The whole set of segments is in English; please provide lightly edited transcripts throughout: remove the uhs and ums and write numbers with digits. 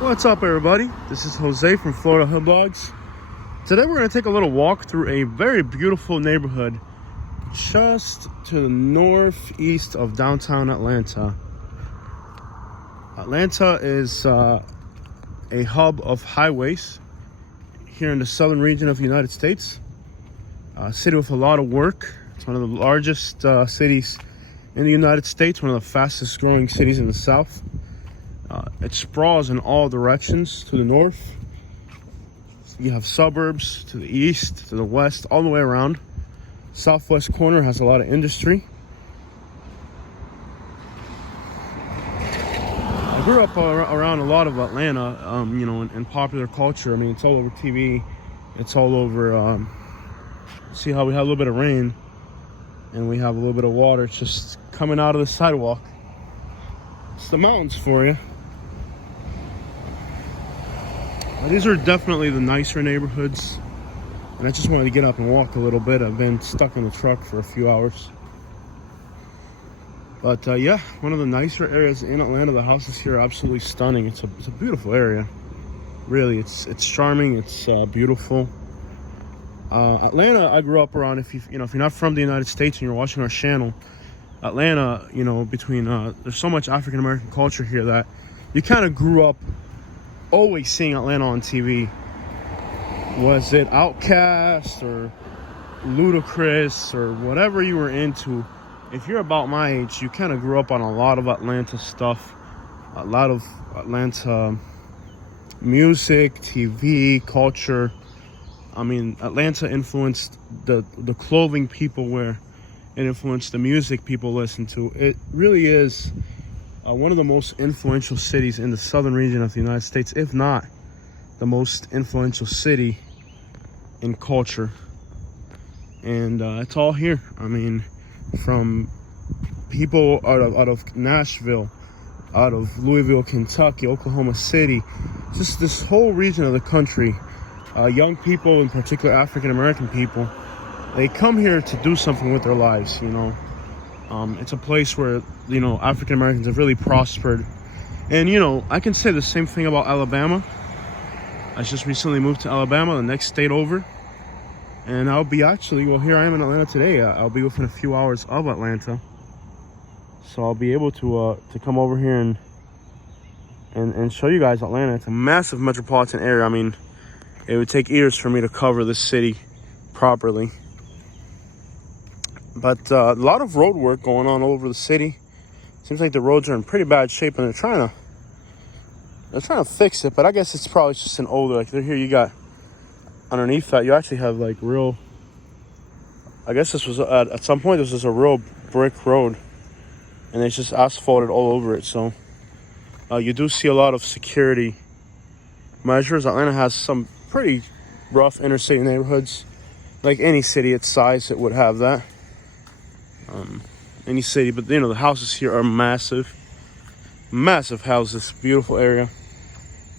What's up, everybody? This is Jose from Florida Hood Blogs. Today we're going to take a little walk through a very beautiful neighborhood just to the northeast of downtown Atlanta. Atlanta is a hub of highways here in the southern region of the United States. A city with a lot of work. It's one of the largest cities in the United States, one of the fastest growing cities in the South. It sprawls in all directions to the north. You have suburbs to the east, to the west, all the way around. Southwest corner has a lot of industry. I grew up around a lot of Atlanta, in popular culture. I mean, it's all over TV. It's all over. See how we have a little bit of rain and we have a little bit of water just coming out of the sidewalk. It's the mountains for you. These are definitely the nicer neighborhoods, and I just wanted to get up and walk a little bit. I've been stuck in the truck for a few hours. But yeah, one of the nicer areas in Atlanta. The houses here are absolutely stunning. It's a beautiful area. Really, it's charming. It's beautiful. Atlanta, I grew up around. If you're not from the United States and you're watching our channel, Atlanta, between there's so much African American culture here that you kind of grew up always seeing Atlanta on TV. Was it Outkast or Ludacris or whatever you were into? If you're about my age, you kind of grew up on a lot of Atlanta stuff, a lot of Atlanta music, TV, culture. I mean, Atlanta influenced the clothing people wear. It influenced the music people listen to. It really is one of the most influential cities in the southern region of the United States, if not the most influential city in culture. And it's all here. I mean, from people out of Nashville, out of Louisville, Kentucky, Oklahoma City, just this whole region of the country, young people, in particular African American people, they come here to do something with their lives. It's a place where African Americans have really prospered. And I can say the same thing about Alabama. I just recently moved to Alabama, the next state over, and I'll be here I am in Atlanta today. I'll be within a few hours of Atlanta, so I'll be able to come over here and show you guys Atlanta. It's a massive metropolitan area. I mean, it would take years for me to cover this city properly. But a lot of road work going on all over the city. Seems like the roads are in pretty bad shape, and they're trying to fix it. But I guess it's probably just an older, like here you got underneath that, you actually have like real, I guess this was at some point this was a real brick road, and it's just asphalted all over it. So you do see a lot of security measures. Atlanta has some pretty rough inner city neighborhoods. Like any city its size, it would have that. Any city, but the houses here are massive houses, beautiful area.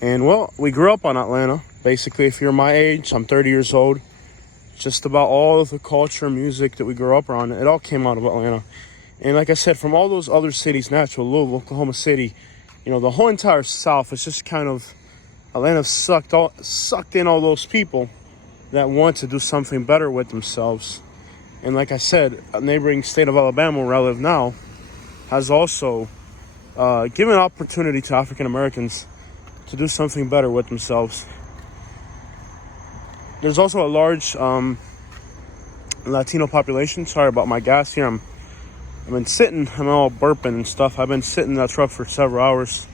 And well, we grew up on Atlanta. Basically, if you're my age, I'm 30 years old. Just about all of the culture, music that we grew up on, it all came out of Atlanta. And like I said, from all those other cities, Nashville, Louisville, Oklahoma City, the whole entire South, it's just kind of, Atlanta sucked in all those people that want to do something better with themselves. And like I said, a neighboring state of Alabama, where I live now, has also given opportunity to African Americans to do something better with themselves. There's also a large Latino population. Sorry about my gas here. I'm all burping and stuff. I've been sitting in that truck for several hours,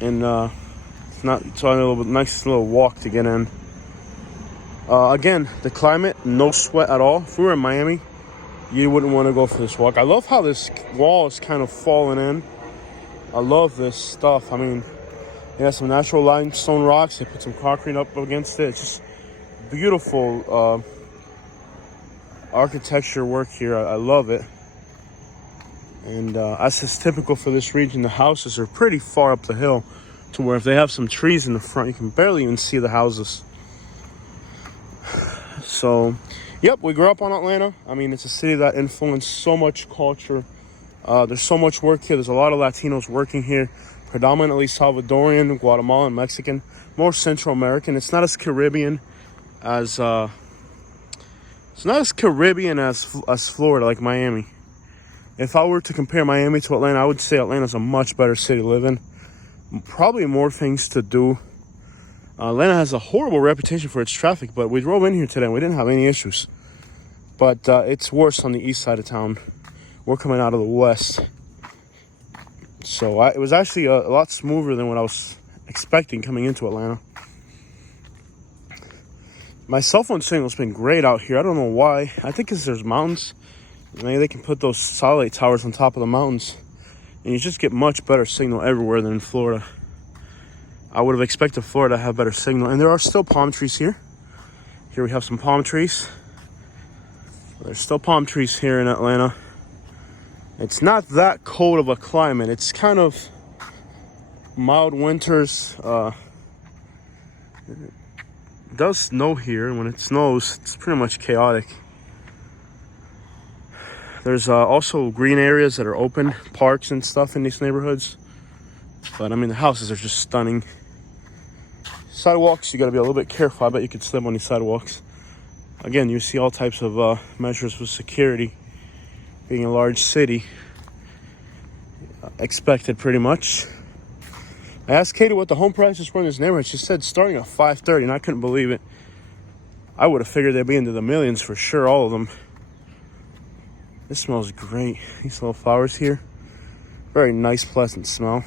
and it's a nice little walk to get in. Again, the climate, no sweat at all. If we were in Miami, you wouldn't want to go for this walk. I love how this wall is kind of falling in. I love this stuff. I mean, it has some natural limestone rocks. They put some concrete up against it. It's just beautiful architecture work here. I love it. And as is typical for this region, the houses are pretty far up the hill, to where if they have some trees in the front, you can barely even see the houses. So, yep, we grew up on Atlanta. I mean, it's a city that influenced so much culture. There's so much work here. There's a lot of Latinos working here. predominantly Salvadorian, Guatemalan, Mexican, more Central American. It's not as Caribbean as as Florida, like Miami. If I were to compare Miami to Atlanta, I would say Atlanta's a much better city to live in. Probably more things to do. Atlanta has a horrible reputation for its traffic, but we drove in here today and we didn't have any issues. But it's worse on the east side of town. We're coming out of the west. So it was actually a lot smoother than what I was expecting coming into Atlanta. My cell phone signal's been great out here. I don't know why. I think because there's mountains. Maybe they can put those satellite towers on top of the mountains, and you just get much better signal everywhere than in Florida. I would have expected Florida to have better signal. And there are still palm trees here. Here we have some palm trees. There's still palm trees here in Atlanta. It's not that cold of a climate. It's kind of mild winters. It does snow here, and when it snows, it's pretty much chaotic. There's also green areas that are open, parks and stuff in these neighborhoods. But I mean, the houses are just stunning. Sidewalks, you gotta be a little bit careful. I bet you could slip on these sidewalks. Again, you see all types of measures with security. Being a large city, expected pretty much. I asked Katie what the home prices were in this neighborhood. She said starting at $530, and I couldn't believe it. I would have figured they'd be into the millions for sure, all of them. This smells great. These little flowers here. Very nice, pleasant smell.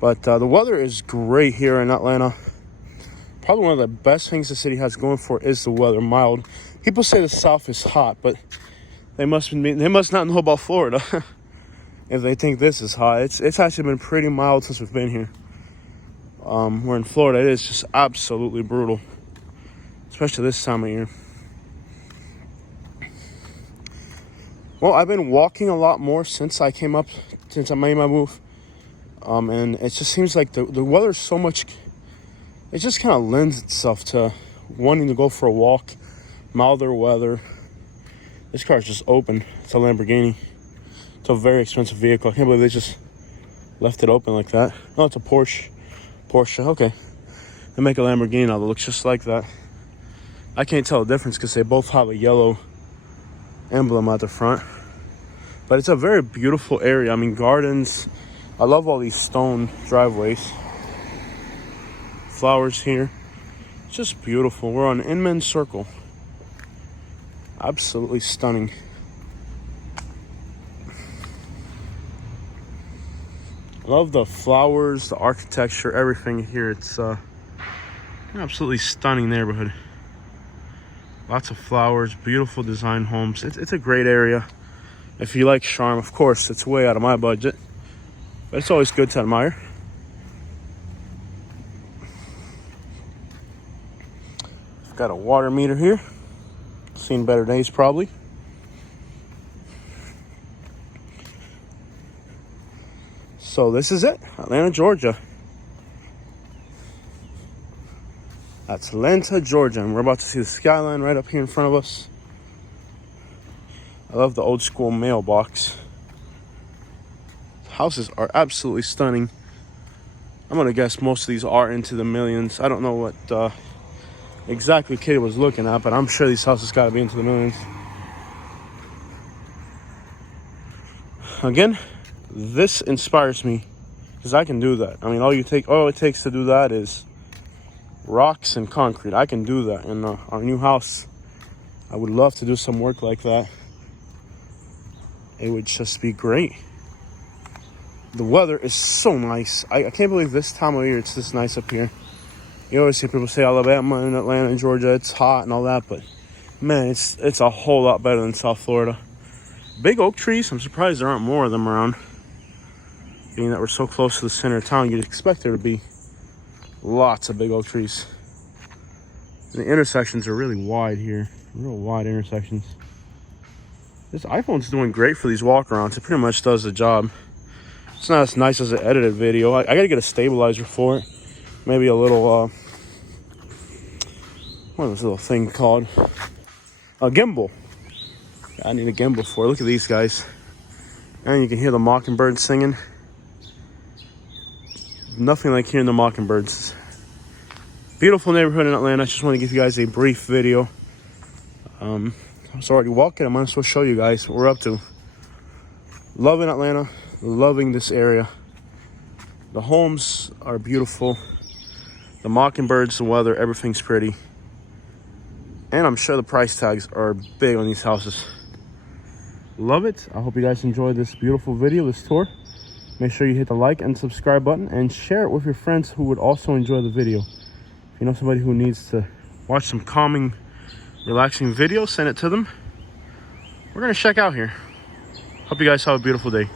But the weather is great here in Atlanta. Probably one of the best things the city has going for is the weather, mild. People say the South is hot, but they must not know about Florida if they think this is hot. It's actually been pretty mild since we've been here. Where in Florida, it is just absolutely brutal, especially this time of year. Well, I've been walking a lot more since I made my move. And it just seems like the weather's so much, it just kind of lends itself to wanting to go for a walk, milder weather. This car is just open. It's a Lamborghini. It's a very expensive vehicle. I can't believe they just left it open like that. Oh, it's a Porsche. Okay. They make a Lamborghini now that looks just like that. I can't tell the difference because they both have a yellow emblem at the front. But it's a very beautiful area. I mean, gardens. I love all these stone driveways. Flowers here. It's just beautiful. We're on Inman Circle. Absolutely stunning. I love the flowers, the architecture, everything here. It's an absolutely stunning neighborhood. Lots of flowers, beautiful design homes. It's a great area. If you like charm, of course, it's way out of my budget. But it's always good to admire. I've got a water meter here. Seen better days, probably. So this is it, Atlanta, Georgia. That's Atlanta, Georgia, and we're about to see the skyline right up here in front of us. I love the old school mailbox. Houses are absolutely stunning. I'm gonna guess most of these are into the millions. I don't know what exactly Katie was looking at, but I'm sure these houses gotta be into the millions. Again, this inspires me because I can do that. I mean, all it takes to do that is rocks and concrete. I can do that in our new house. I would love to do some work like that. It would just be great. The weather is so nice. I can't believe this time of year it's this nice up here. You always see people say Alabama and Atlanta and Georgia, it's hot and all that, but man, it's a whole lot better than South Florida. Big oak trees, I'm surprised there aren't more of them around. Being that we're so close to the center of town, you'd expect there to be lots of big oak trees. And the intersections are really wide here, real wide intersections. This iPhone's doing great for these walk-arounds. It pretty much does the job. It's not as nice as an edited video. I gotta get a stabilizer for it. Maybe a little, what is this little thing called? A gimbal. I need a gimbal for it. Look at these guys. And you can hear the mockingbird singing. Nothing like hearing the mockingbirds. Beautiful neighborhood in Atlanta. I just want to give you guys a brief video. I was already walking. I might as well show you guys what we're up to. Loving Atlanta. Loving this area. The homes are beautiful. The mockingbirds, the weather, everything's pretty. And I'm sure the price tags are big on these houses. Love it. I hope you guys enjoyed this beautiful video, this tour. Make sure you hit the like and subscribe button and share it with your friends who would also enjoy the video. If you know somebody who needs to watch some calming, relaxing videos, send it to them. We're gonna check out here. Hope you guys have a beautiful day.